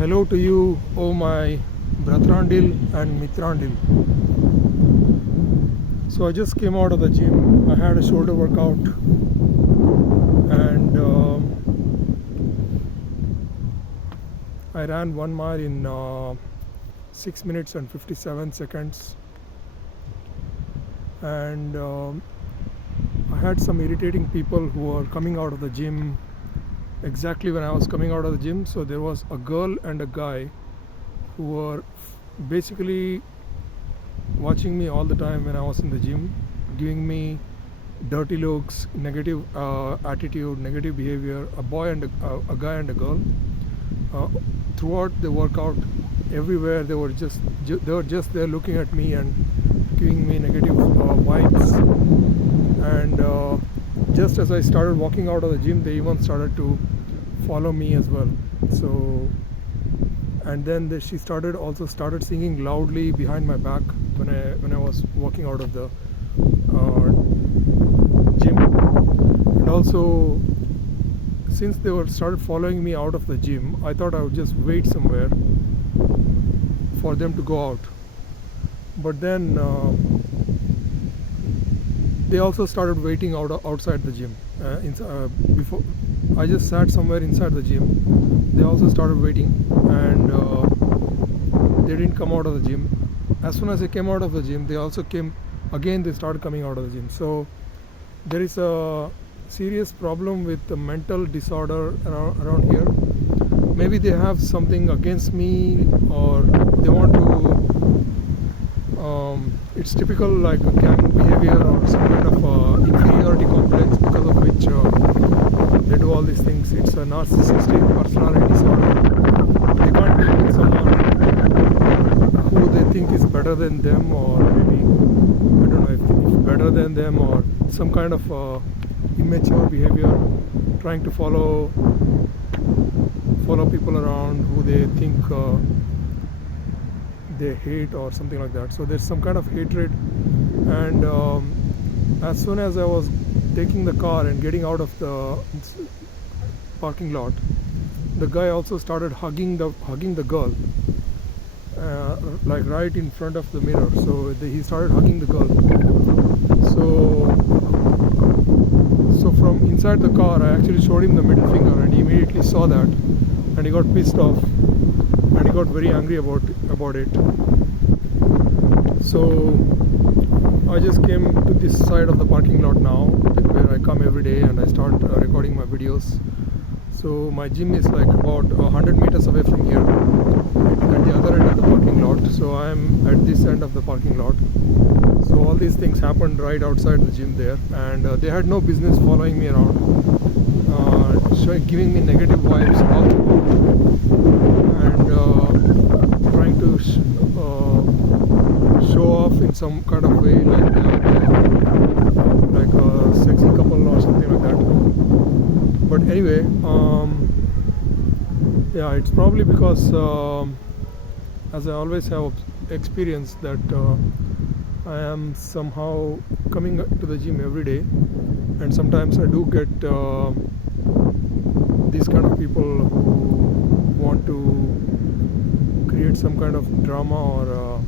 Hello to you, oh my Brathrandil and Mitrandil. So I just came out of the gym. I had a shoulder workout, and I ran 1 mile in 6 minutes and 57 seconds. And I had some irritating people who were coming out of the gym exactly when I was coming out of the gym. So there was a girl and a guy who were basically watching me all the time when I was in the gym, giving me dirty looks, negative attitude, negative behavior. A guy and a girl. Throughout the workout, everywhere they were just there looking at me and giving me negative vibes. And just as I started walking out of the gym, they even started to follow me as well. So, and then she started singing loudly behind my back when I was walking out of the gym. And also, since they started following me out of the gym, I thought I would just wait somewhere for them to go out. But then they also started waiting outside the gym. Before I just sat somewhere inside the gym, they also started waiting, and they didn't come out of the gym. As soon as I came out of the gym, they also came again. They started coming out of the gym. So there is a serious problem with the mental disorder around here. Maybe they have something against me, or they want to. It's typical like a gang behavior or some kind of inferiority complex, because of which they do all these things. It's a narcissistic personality disorder. They can't deal with someone who they think is better than them, or maybe I don't know if better than them, or some kind of immature behavior, trying to follow people around who they think they hate or something like that. So there's some kind of hatred. And as soon as I was taking the car and getting out of the parking lot, the guy also started hugging the girl, like right in front of the mirror. So he started hugging the girl. So from inside the car, I actually showed him the middle finger, and he immediately saw that, and he got pissed off, and he got very angry about it. So I just came to this side of the parking lot now, where I come every day and I start recording my videos. So my gym is like about 100 meters away from here, at the other end of the parking lot. So I am at this end of the parking lot. So all these things happened right outside the gym there, and they had no business following me around, giving me negative vibes, and trying to show off in some kind of way, like a sexy couple or something like that. But anyway, yeah, it's probably because as I always have experienced that I am somehow coming to the gym every day, and sometimes I do get these kind of people who want to create some kind of drama, or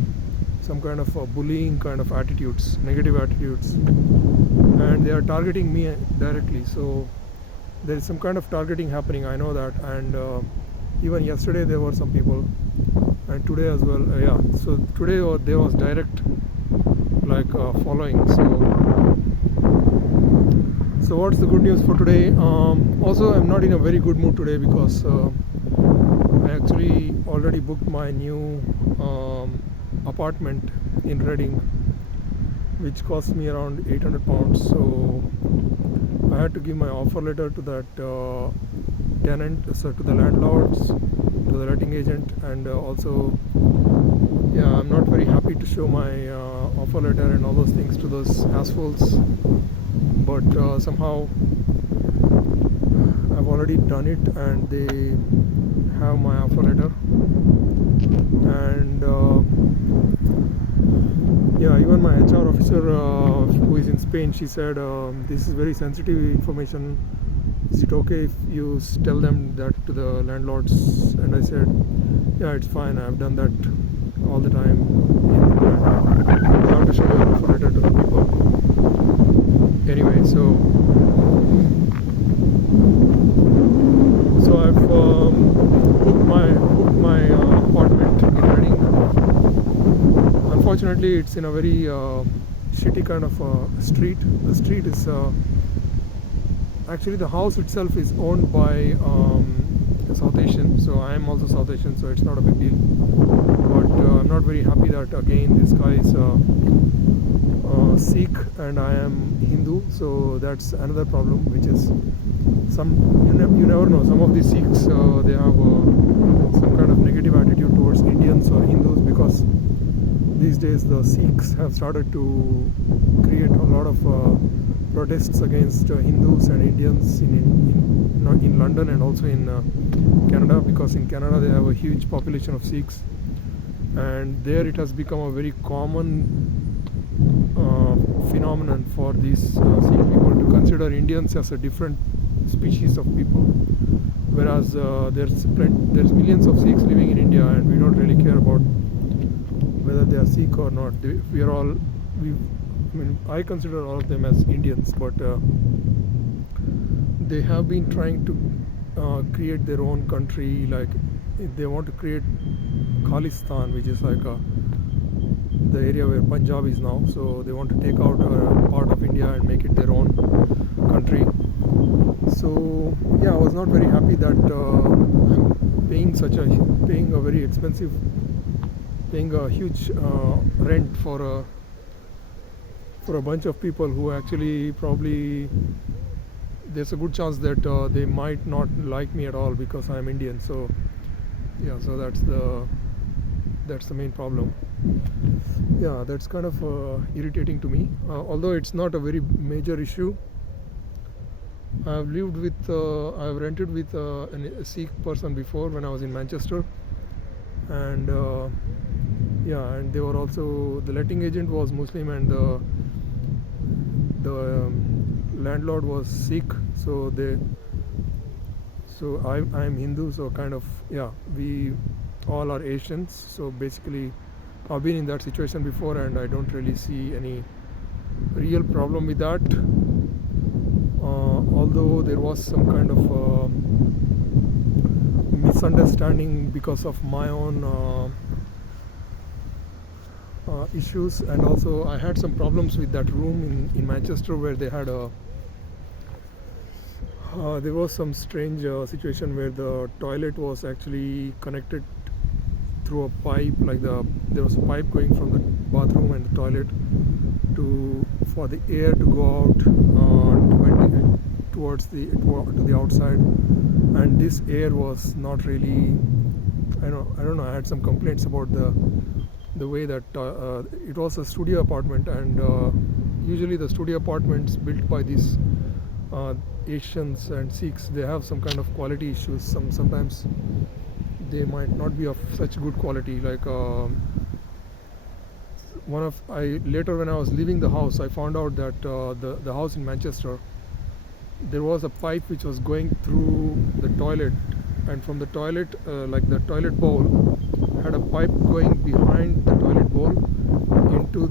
some kind of bullying kind of attitudes, negative attitudes, and they are targeting me directly. So there is some kind of targeting happening, I know that. And even yesterday there were some people, and today as well. Yeah, so today there was direct following. So what's the good news for today? Also, I'm not in a very good mood today, because I actually already booked my new apartment in Reading, which cost me around 800 pounds. So I had to give my offer letter to that tenant, so to the landlords, to the letting agent, and also, yeah, I'm not very happy to show my offer letter and all those things to those assholes, but somehow I've already done it, and they have my offer letter. And yeah, even my HR officer who is in Spain, she said this is very sensitive information. is it okay if you tell them that to the landlords? And I said, yeah, it's fine, I've done that all the time. You have to show your offer letter to the people. Anyway, so I've booked my apartment in Reading. Unfortunately, it's in a very shitty kind of street. The street is actually, the house itself is owned by South Asian, so I am also South Asian, so it's not a big deal. But I'm not very happy that again this guy is Sikh and I am Hindu, so that's another problem. Which is you never know. Some of these Sikhs they have some kind of negative attitude towards Indians or Hindus, because these days the Sikhs have started to create a lot of protests against Hindus and Indians in London and also in Canada, because in Canada they have a huge population of Sikhs, and there it has become a very common phenomenon for these Sikh people to consider Indians as a different species of people, whereas there's millions of Sikhs living in India, and we don't really care about whether they are Sikh or not. I consider all of them as Indians, but they have been trying to create their own country. Like they want to create Khalistan, which is like the area where Punjab is now. So they want to take out a part of India and make it their own country. So yeah, I was not very happy that I'm paying a huge rent for a bunch of people who actually probably there's a good chance that they might not like me at all because I'm Indian. So yeah, so that's the main problem. Yeah, that's kind of irritating to me. Although it's not a very major issue. I've rented with a Sikh person before when I was in Manchester, and yeah, and they were also, the letting agent was Muslim and the landlord was Sikh. So I'm Hindu, so kind of, yeah, we all are Asians. So basically I've been in that situation before, and I don't really see any real problem with that. Although there was some kind of misunderstanding because of my own issues, and also I had some problems with that room in Manchester where they had there was some strange situation where the toilet was actually connected through a pipe, like there was a pipe going from the bathroom and the toilet for the air to go out to the outside, and this air was not really, I don't know, I had some complaints about the way that it was a studio apartment, and usually the studio apartments built by these Asians and Sikhs, they have some kind of quality issues. Sometimes they might not be of such good quality. Like later when I was leaving the house, I found out that the house in Manchester, there was a pipe which was going through the toilet, and from the toilet, like the toilet bowl had a pipe going behind the toilet bowl into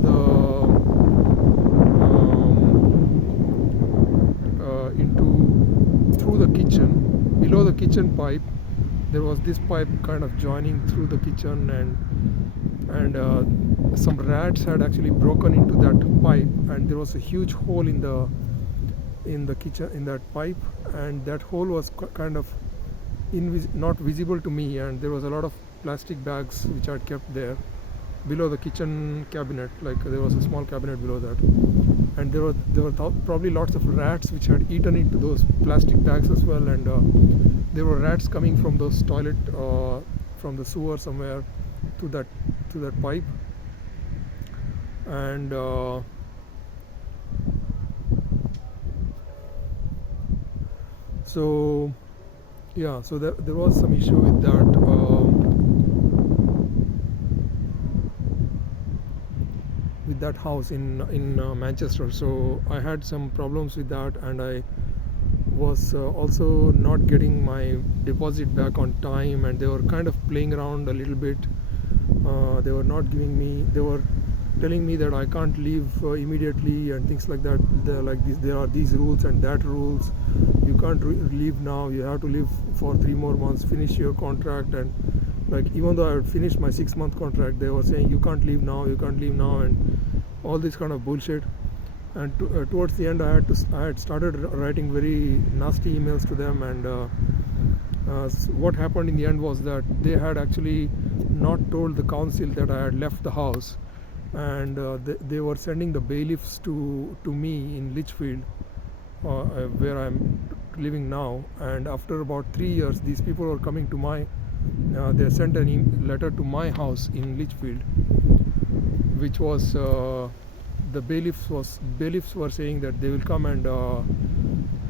through the kitchen. Below the kitchen pipe, there was this pipe kind of joining through the kitchen, and some rats had actually broken into that pipe, and there was a huge hole in the kitchen, in that pipe, and that hole was kind of not visible to me, and there was a lot of plastic bags which I had kept there below the kitchen cabinet. Like there was a small cabinet below that, and there were probably lots of rats which had eaten into those plastic bags as well, and there were rats coming from those toilet from the sewer somewhere to that pipe, and so yeah, so there was some issue with that. With that house in Manchester, so I had some problems with that, and I was also not getting my deposit back on time, and they were kind of playing around a little bit. They were not giving me, they were telling me that I can't leave immediately and things like that. They're like this, there are these rules and that rules. You can't leave now, you have to leave for 3 more months, finish your contract. And like, even though I had finished my 6-month contract, they were saying you can't leave now, you can't leave now, and all this kind of bullshit. And towards the end, I had started writing very nasty emails to them, and what happened in the end was that they had actually not told the council that I had left the house, and they were sending the bailiffs to me in Litchfield, where I'm living now. And after about 3 years, these people were coming to my they sent a letter to my house in Litchfield, which was the bailiffs were saying that they will come and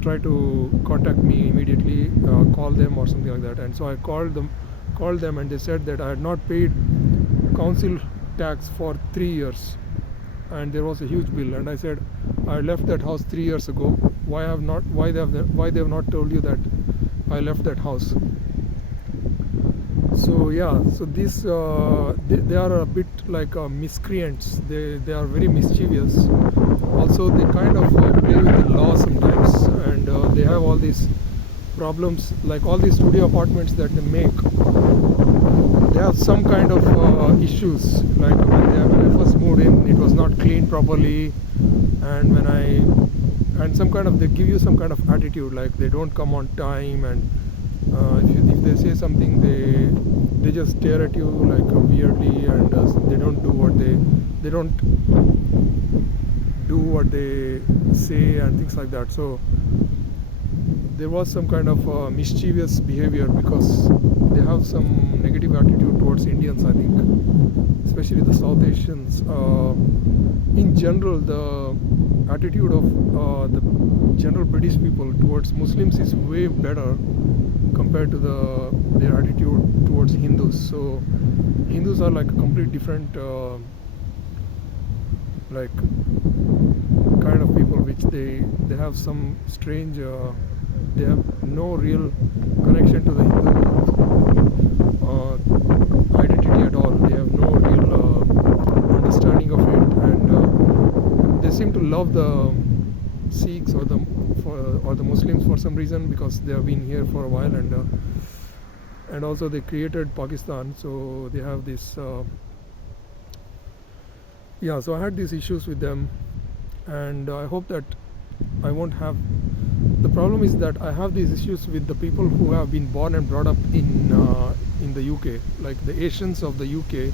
try to contact me immediately, call them or something like that. And so I called them, and they said that I had not paid council tax for 3 years, and there was a huge bill. And I said, I left that house 3 years ago. Why they have not told you that I left that house? So yeah, so this they are a bit like miscreants. They are very mischievous. Also, they kind of play with the law sometimes, and they have all these problems, like all these studio apartments that they make. They have some kind of issues. Like when I first moved in, it was not cleaned properly, and they give you some kind of attitude, like they don't come on time, and if they say something, they just stare at you like weirdly, and they don't do what they say and things like that. So there was some kind of mischievous behavior, because they have some negative attitude towards Indians, I think, especially the South Asians. In general, the attitude of the general British people towards Muslims is way better compared to their attitude towards Hindus. So Hindus are like a complete different like kind of people, which they have some strange they have no real connection to the Hindu identity at all. They have no real understanding of it, and they seem to love the Sikhs or the Muslims for some reason, because they have been here for a while, and also they created Pakistan, so they have this so I had these issues with them, and I hope that I won't have. The problem is that I have these issues with the people who have been born and brought up in the UK. Like the Asians of the UK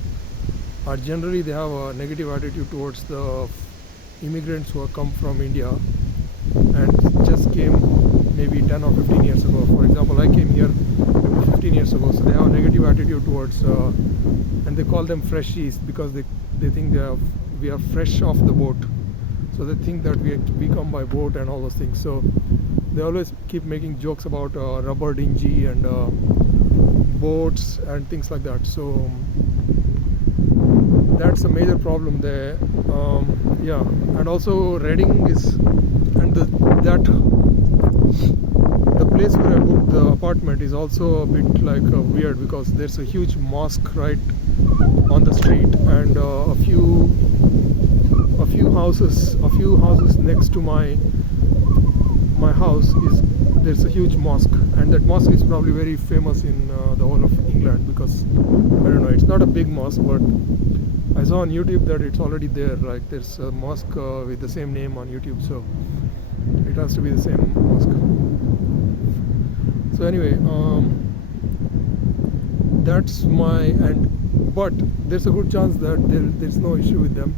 are generally, they have a negative attitude towards the immigrants who have come from India and just came maybe 10 or 15 years ago. For example, I came here maybe 15 years ago, so they have a negative attitude towards and they call them freshies, because they think we are fresh off the boat. So they think that we come by boat and all those things. So they always keep making jokes about rubber dinghy and boats and things like that. So that's a major problem there. And also Reading is, and the place where I booked the apartment is also a bit like weird, because there's a huge mosque right on the street, and a few houses next to my house there's a huge mosque, and that mosque is probably very famous in the whole of England, because I don't know, it's not a big mosque, but I saw on YouTube that it's already there. Like there's a mosque with the same name on YouTube, so it has to be the same mosque. So anyway, that's but there's a good chance that there's no issue with them.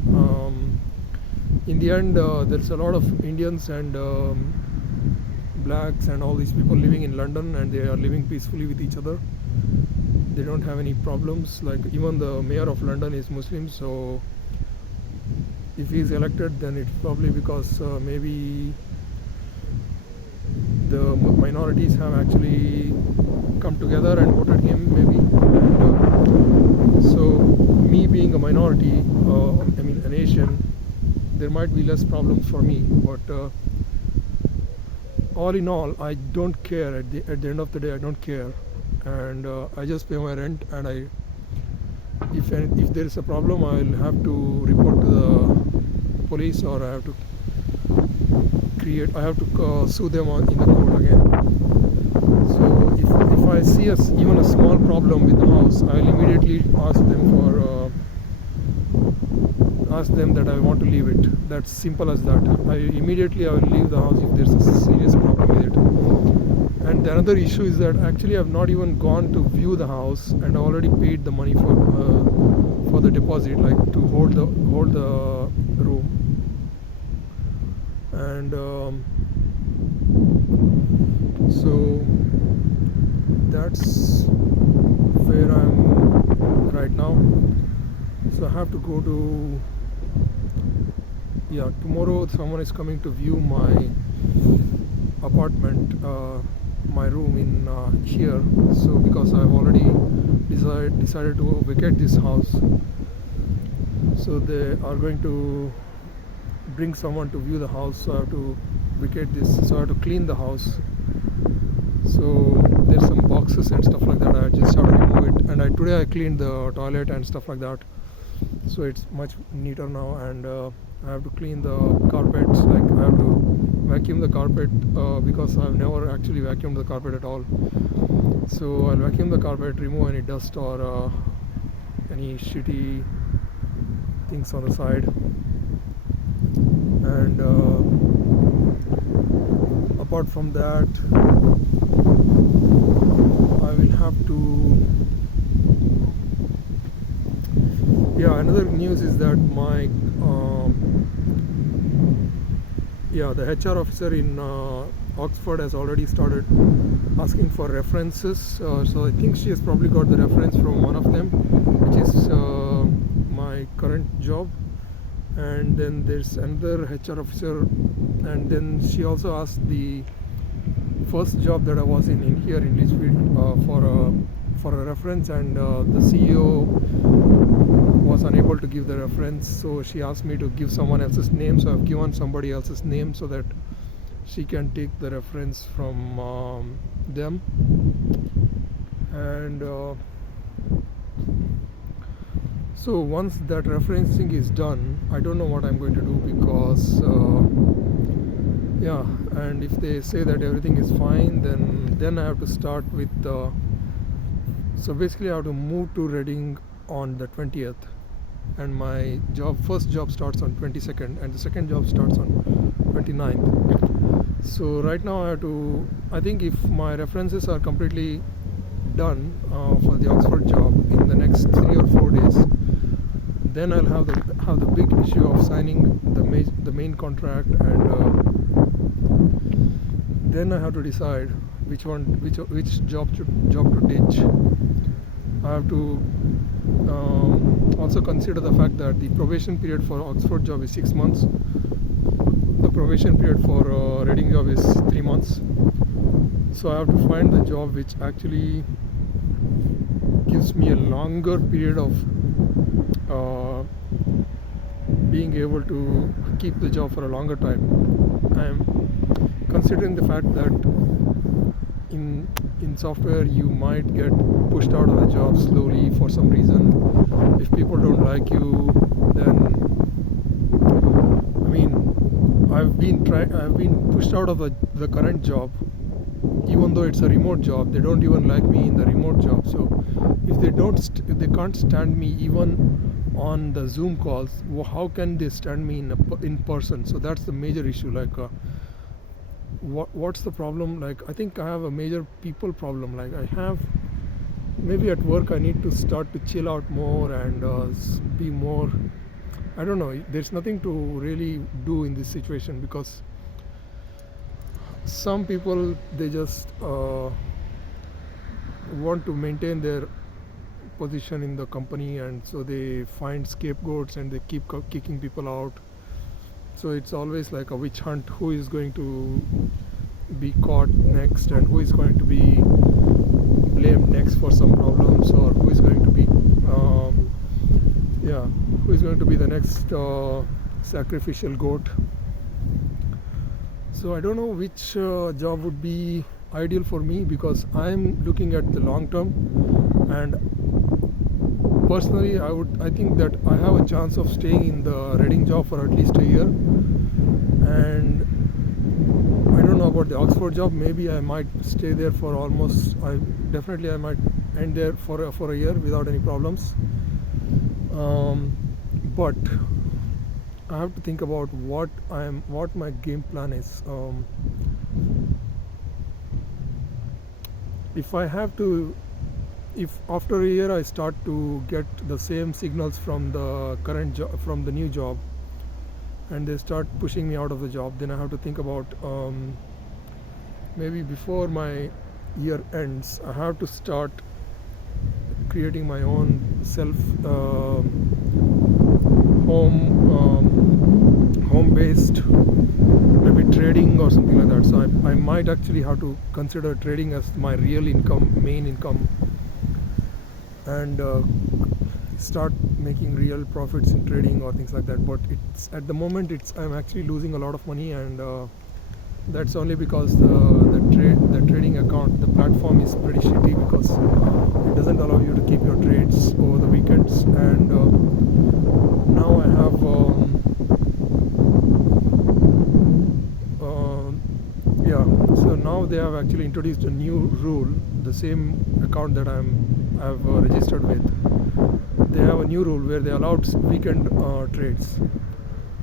In the end, there's a lot of Indians and blacks and all these people living in London, and they are living peacefully with each other. They don't have any problems. Like even the mayor of London is Muslim, so if he's elected, then it's probably because maybe the minorities have actually come together and voted him, maybe. And, so me being a minority, an Asian, there might be less problems for me. But all in all, I don't care. At the end of the day, I don't care, and I just pay my rent. And if there is a problem, I'll have to report to the police, or I have to sue them in the court again. So if I see even a small problem with the house, I'll immediately ask them that I want to leave it. That's simple as that. I will leave the house if there's a serious problem with it. And the another issue is that actually I've not even gone to view the house, and I already paid the money for the deposit, like to hold the room. And so that's where I'm right now. So I have to go to, tomorrow someone is coming to view my apartment, my room in here. So because I've already decided to vacate this house, so they are going to bring someone to view the house. So I have to vacate this, so I have to clean the house. So there's some boxes and stuff like that. I just have to remove it. And today I cleaned the toilet and stuff like that, so it's much neater now. And I have to clean the carpets, like I have to vacuum the carpet, because I've never actually vacuumed the carpet at all. So I'll vacuum the carpet, remove any dust or any shitty things on the side. And apart from that, I will have to, another news is that my the HR officer in Oxford has already started asking for references. So I think she has probably got the reference from one of them, which is my current job. And then there's another HR officer, and then she also asked the first job that I was in here in Litchfield for a reference, and the CEO was unable to give the reference, so she asked me to give someone else's name. So I've given somebody else's name so that she can take the reference from them. And so once that referencing is done, I don't know what I'm going to do, because and if they say that everything is fine, then I have to start with so basically I have to move to Reading on the 20th, and my first job starts on 22nd, and the second job starts on 29th. So right now I think if my references are completely done for the Oxford job in the next 3 or 4 days, then I'll have the big issue of signing the main contract, and then I have to decide which job to ditch. I have to also consider the fact that the probation period for Oxford job is 6 months. The probation period for Reading job is 3 months. So I have to find the job which actually gives me a longer period of being able to keep the job for a longer time. I am considering the fact that in software you might get pushed out of the job slowly for some reason. If people don't like you, then I've been pushed out of the current job, even though it's a remote job. They don't even like me in the remote job. So if they can't stand me even on the Zoom calls, how can they stand me in person? So that's the major issue. Like what's the problem? Like I think I have a major people problem. Like I have, maybe at work I need to start to chill out more and be more, I don't know, there's nothing to really do in this situation, because some people, they just want to maintain their position in the company, and so they find scapegoats and they keep kicking people out. So it's always like a witch hunt, who is going to be caught next, and who is going to be blamed next for some problems, or who is going to be the next sacrificial goat. So I don't know which job would be ideal for me, because I'm looking at the long term, and personally I think that I have a chance of staying in the Reading job for at least a year. And I don't know about the Oxford job. Maybe I might stay there for almost. I might end there for a year without any problems. But I have to think about what my game plan is. If I have to, if after a year I start to get the same signals from the current job, from the new job, and they start pushing me out of the job, then I have to think about, maybe before my year ends, I have to start creating my own self home based, maybe trading or something like that. So I might actually have to consider trading as my real income, main income, and start making real profits in trading or things like that. But it's at the moment I'm actually losing a lot of money, and that's only because the trading account, the platform is pretty shitty, because it doesn't allow you to keep your trades over the weekends. And now I have yeah, so now they have actually introduced a new rule. The same account that I've registered with, they have a new rule where they allowed weekend trades.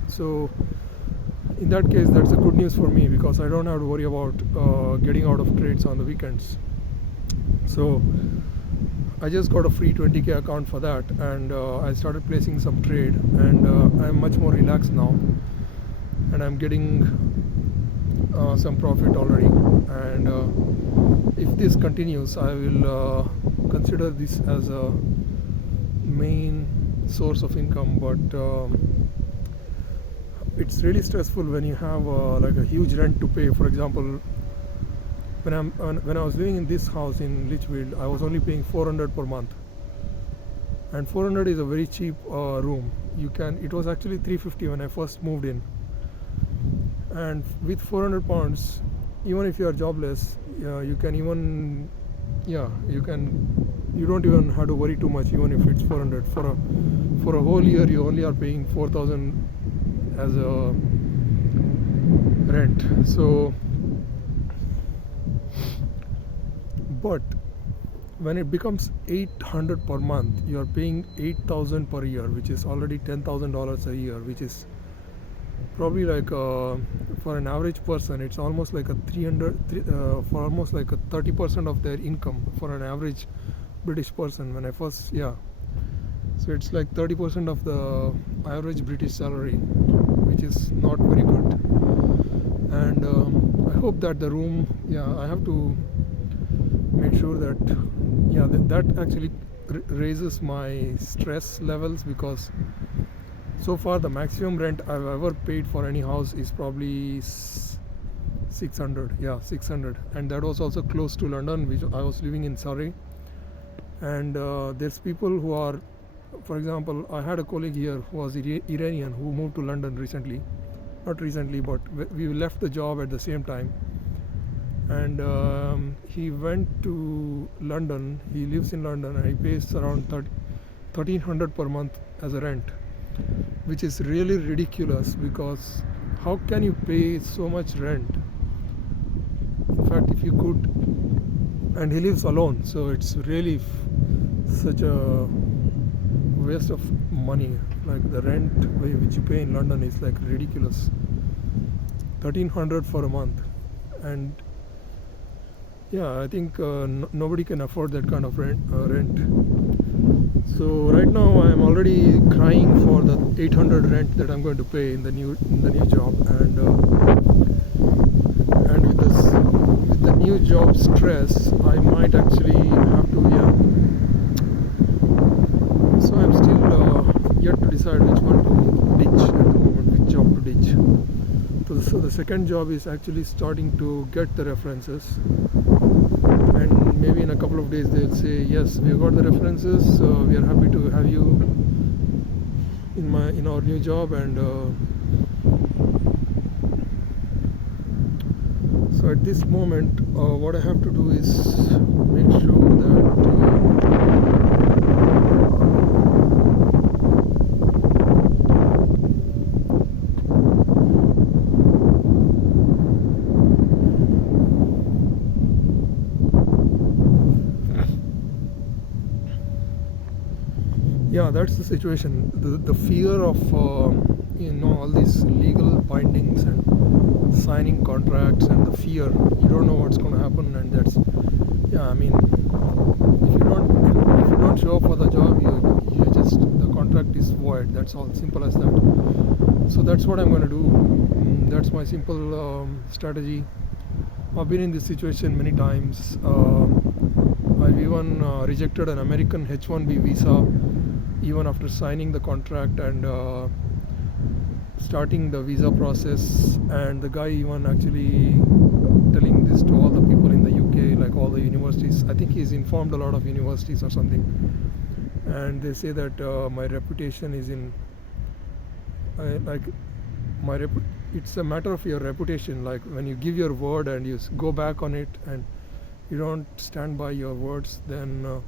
So in that case, that's a good news for me, because I don't have to worry about getting out of trades on the weekends. So I just got a free 20k account for that, and I started placing some trade, and I'm much more relaxed now, and I'm getting some profit already. And if this continues, I will consider this as a main source of income. But it's really stressful when you have like a huge rent to pay. For example, when I was living in this house in Litchfield, I was only paying 400 per month, and 400 is a very cheap room. It was actually 350 when I first moved in, and with 400 pounds, even if you are jobless, you can even, you don't even have to worry too much. Even if it's 400 for a whole year, you only are paying 4,000 as a rent. So, but when it becomes 800 per month, you are paying 8,000 per year, which is already $10,000 a year, which is probably like for an average person, it's almost like a 300 for almost like a 30% of their income for an average British person. When I first, so it's like 30% of the average British salary, which is not very good. And I hope that the room, I have to make sure that that actually raises my stress levels, because so far the maximum rent I've ever paid for any house is probably 600. 600, and that was also close to London, which I was living in Surrey. And there's people who are, for example, I had a colleague here who was Iranian, who moved to London recently. Not recently, but we left the job at the same time. And he went to London. He lives in London, and he pays around 1,300 per month as a rent, which is really ridiculous, because how can you pay so much rent? In fact, if you could, and he lives alone, so it's really such a waste of money. Like the rent which you pay in London is like ridiculous, 1,300 for a month. And I think nobody can afford that kind of rent. So right now I am already crying for the 800 rent that I'm going to pay in the new job, and with the new job stress, I might actually have to So I'm still yet to decide which one to ditch at the moment, which job to ditch. So the second job is actually starting to get the references, and maybe in a couple of days they'll say, yes, we've got the references, we are happy to have you in our new job. And So at this moment, what I have to do is make sure that yeah, that's the situation. The fear of all these legal bindings and signing contracts, and the fear you don't know what's going to happen, and that's yeah. I mean, if you don't show up for the job, you just the contract is void. That's all, simple as that. So that's what I'm going to do. That's my simple strategy. I've been in this situation many times. I've even rejected an American H-1B visa even after signing the contract and starting the visa process, and the guy even actually telling this to all the people in the UK, like all the universities. I think he's informed a lot of universities or something, and they say that my reputation is in like it's a matter of your reputation. Like when you give your word and you go back on it and you don't stand by your words, then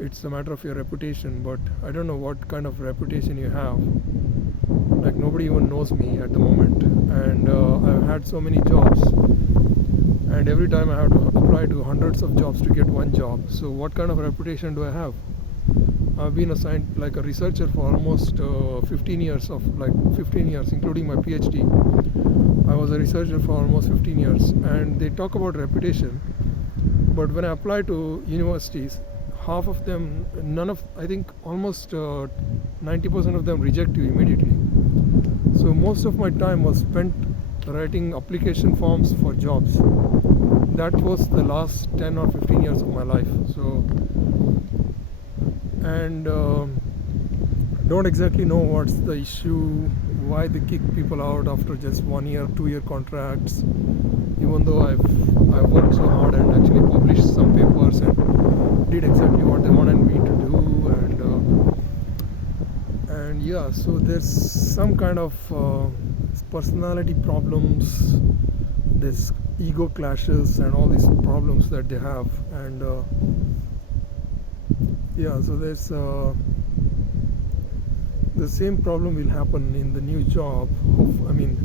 it's a matter of your reputation. But I don't know what kind of reputation you have. Like nobody even knows me at the moment, and I've had so many jobs, and every time I have to apply to hundreds of jobs to get one job. So what kind of reputation do I have? I've been assigned like a researcher for almost 15 years, including my PhD. I was a researcher for almost 15 years, and they talk about reputation, but when I apply to universities, half of them, I think almost 90% of them reject you immediately. So most of my time was spent writing application forms for jobs. That was the last 10 or 15 years of my life. So, and don't exactly know what's the issue, why they kick people out after just 1 year, 2 year contracts, even though I've worked so hard and actually published some papers and did exactly what they wanted me to do, and yeah, so there's some kind of personality problems, this ego clashes and all these problems that they have, and yeah, so there's the same problem will happen in the new job. I mean,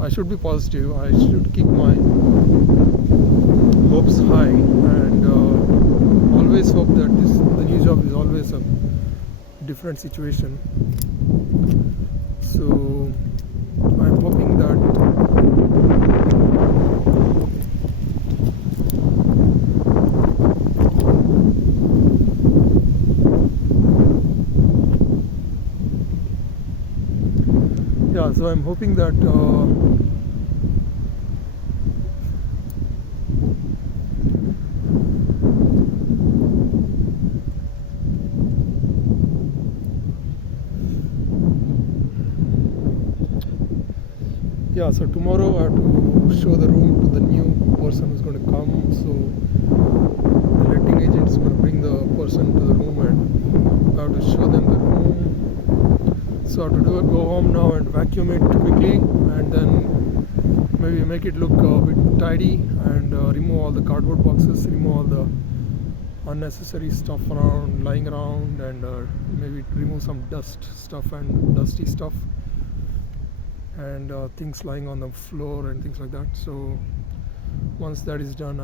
I should be positive. I should keep my hopes high, and always hope that the new job is always a different situation. So I'm hoping that so I'm hoping that so tomorrow I have to show the room to the new person who's going to come. So the letting agent is going to bring the person to the room, and I have to show them the room. So I have to go home now and vacuum it quickly, and then maybe make it look a bit tidy, and remove all the cardboard boxes, remove all the unnecessary stuff lying around, and maybe remove some dust stuff and dusty stuff, and things lying on the floor and things like that. So once that is done,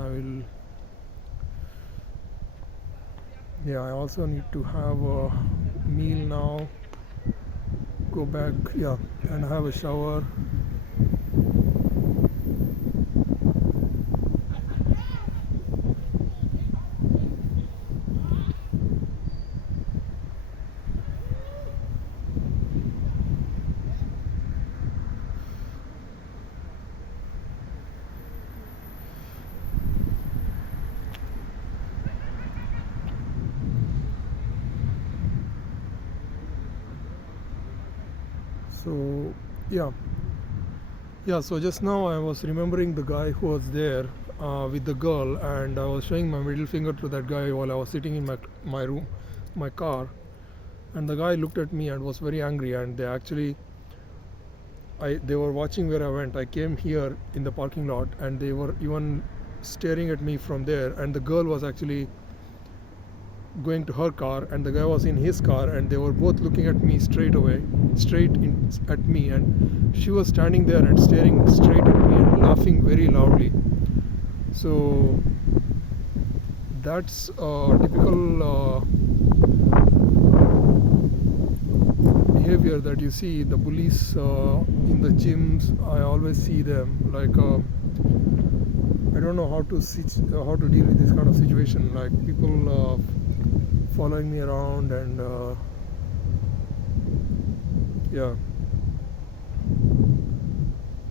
I also need to have a meal now, go back and have a shower. So so just now I was remembering the guy who was there with the girl, and I was showing my middle finger to that guy while I was sitting in my room, my car, and the guy looked at me and was very angry, and they actually they were watching where I went. I came here in the parking lot, and they were even staring at me from there. And the girl was actually going to her car, and the guy was in his car, and they were both looking at me at me, and she was standing there and staring straight at me and laughing very loudly. So that's typical behavior that you see the police in the gyms. I always see them like I don't know how to deal with this kind of situation, like people following me around, and yeah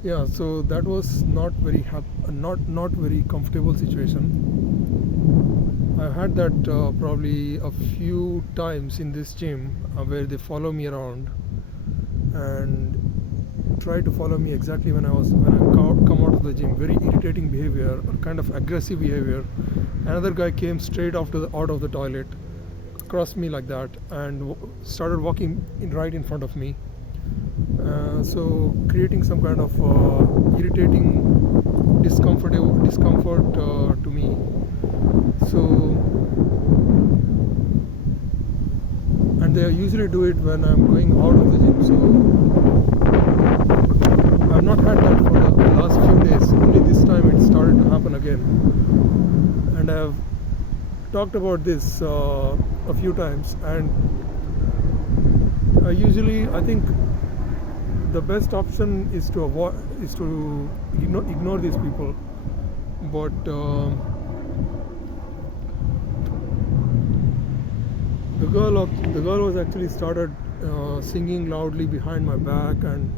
yeah so that was not not very comfortable situation. I had that probably a few times in this gym where they follow me around and try to follow me exactly when I come out of the gym. Very irritating behavior, or kind of aggressive behavior. Another guy came straight out of the toilet, crossed me like that, and started walking right in front of me. So creating some kind of irritating discomfort to me. So, and they usually do it when I'm going out of the gym. So I've not had that for the last few days. Only this time it started to happen again. And I've talked about this a few times. And I think the best option is to ignore these people. But the girl was actually started singing loudly behind my back, and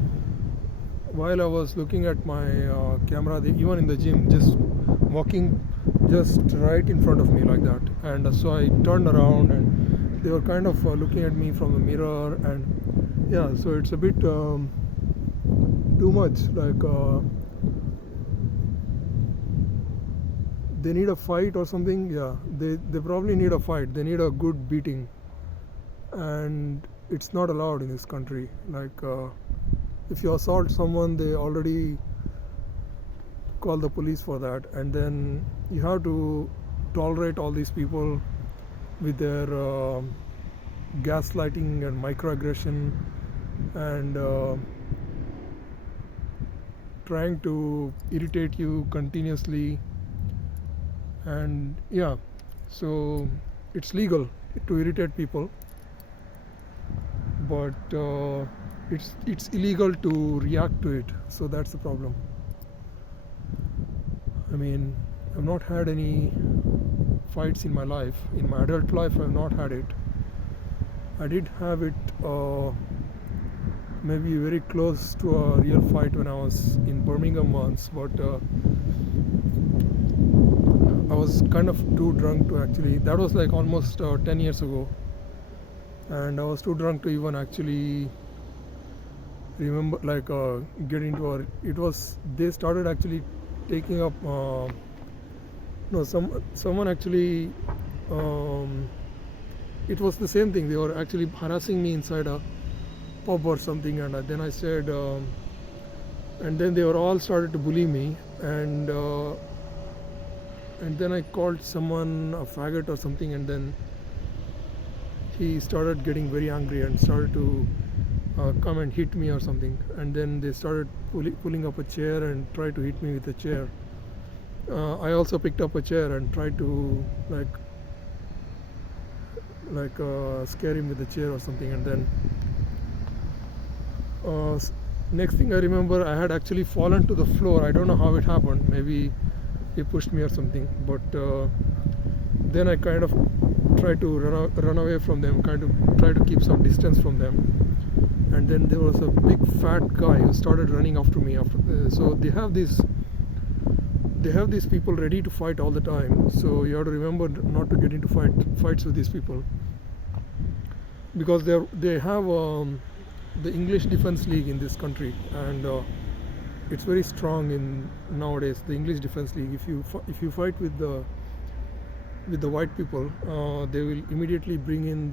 while I was looking at my camera, even in the gym, just walking just right in front of me like that. And so I turned around, and they were kind of looking at me from the mirror, and yeah, so it's a bit too much. Like they need a fight or something. Yeah, they probably need a fight. They need a good beating, and it's not allowed in this country. Like if you assault someone, they already call the police for that, and then you have to tolerate all these people with their gaslighting and microaggression, and trying to irritate you continuously. And yeah, so it's legal to irritate people, but it's illegal to react to it. So that's the problem. I mean, I've not had any fights in my life. In my adult life, I've not had it. I did have it maybe very close to a real fight when I was in Birmingham once, but I was kind of too drunk to actually, that was like almost 10 years ago, and I was too drunk to even actually remember, like get into a, it was, they started actually taking up, no, someone actually, it was the same thing, they were actually harassing me inside a pub or something, and then I said, and then they were all started to bully me, and then I called someone a faggot or something, and then he started getting very angry and started to come and hit me or something, and then they started pulling up a chair and tried to hit me with a chair. I also picked up a chair and tried to scare him with the chair or something, and then next thing I remember, I had actually fallen to the floor. I don't know how it happened. Maybe he pushed me or something, but then I kind of tried to run away from them, kind of try to keep some distance from them, and then there was a big fat guy who started running after me. So they have these people ready to fight all the time, so you have to remember not to get into fights with these people, because they have the English Defence League in this country, and it's very strong in nowadays. The English Defence League. If you fight with the white people, they will immediately bring in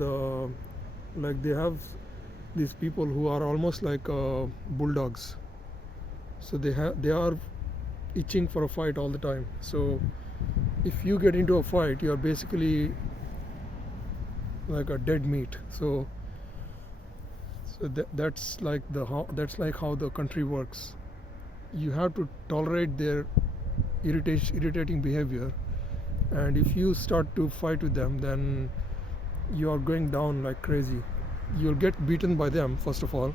they have these people who are almost like bulldogs. so they are itching for a fight all the time. So if you get into a fight, you are basically like a dead meat. That's like how the country works. You have to tolerate their irritating behavior, and if you start to fight with them, then you are going down like crazy. You'll get beaten by them first of all,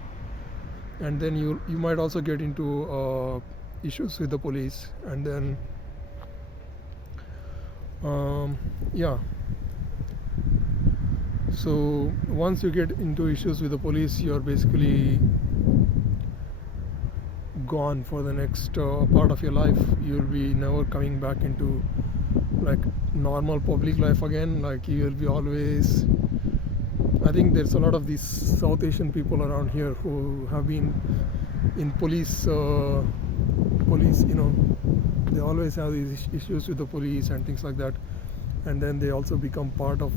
and then you might also get into issues with the police, and then yeah. So once you get into issues with the police, you're basically gone for the next part of your life. You'll be never coming back into like normal public life again. Like you will be always. I think there's a lot of these South Asian people around here who have been in police. They always have these issues with the police and things like that, and then they also become part of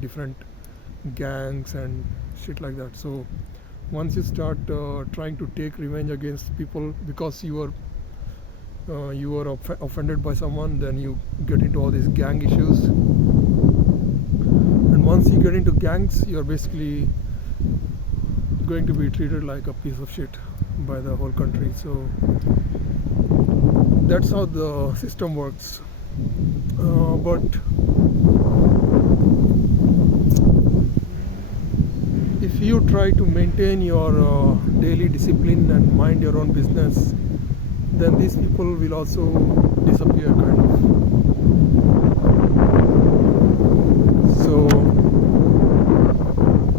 different gangs and shit like that. So once you start trying to take revenge against people because you were offended by someone, then you get into all these gang issues. And once you get into gangs, you're basically going to be treated like a piece of shit by the whole country. So that's how the system works. But if you try to maintain your daily discipline and mind your own business, then these people will also disappear kind of. So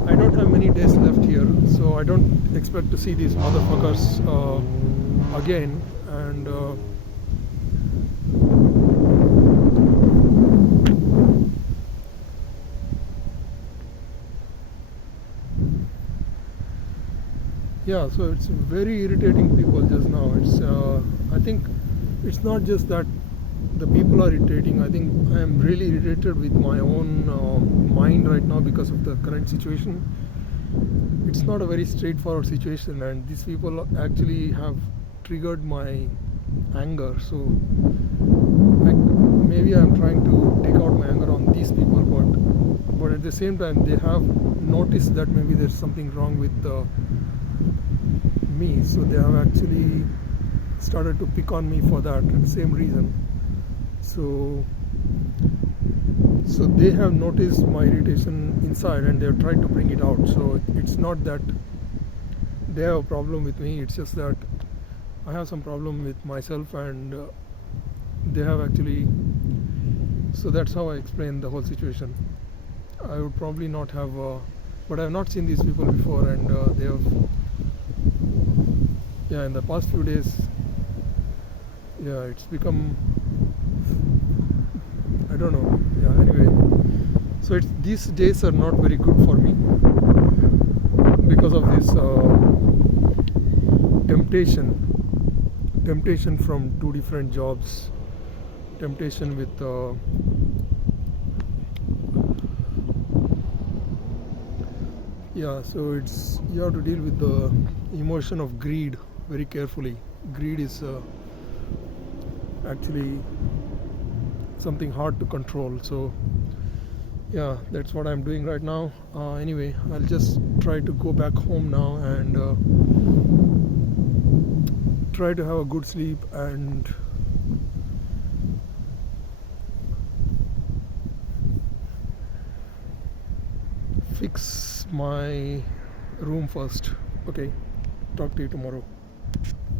I don't have many days left here, so I don't expect to see these motherfuckers again. And yeah, so it's very irritating people just now. I think it's not just that the people are irritating. I think I am really irritated with my own mind right now because of the current situation. It's not a very straightforward situation, and these people actually have triggered my anger. So like, maybe I'm trying to take out my anger on these people, but at the same time they have noticed that maybe there's something wrong with me, so they have actually started to pick on me for that same reason. So they have noticed my irritation inside and they have tried to bring it out. So it's not that they have a problem with me, it's just that I have some problem with myself, and they have actually. So that's how I explain the whole situation. I would probably not have but I have not seen these people before, and they have, in the past few days, it's become, I don't know. Anyway, so these days are not very good for me because of this temptation from two different jobs, temptation with so it's, you have to deal with the emotion of greed very carefully. Greed is actually something hard to control. So that's what I'm doing right now. Anyway, I'll just try to go back home now and try to have a good sleep and fix my room first. Okay, talk to you tomorrow.